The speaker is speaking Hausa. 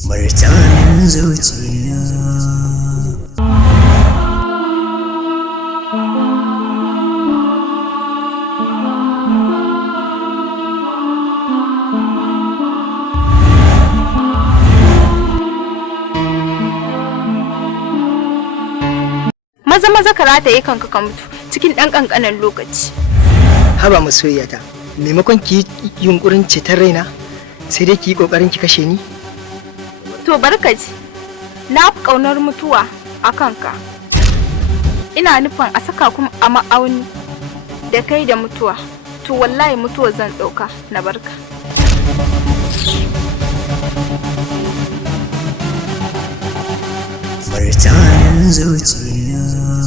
Martanin zuciya. Maza ka rataye kanka ka mutu cikin ɗan ƙanƙanin lokaci. Haba masoyiyata, maimakon ki yi yunkurin ceton raina sai dai ki yi ƙoƙarin ki kashe ni. To barkaji, na fi ƙaunar mutuwa a kanka. Ina nufin a saka kuma a ma'auni da kai da mutuwa. To wallahi mutuwa zan ɗauka na barka. Martanin zuciya.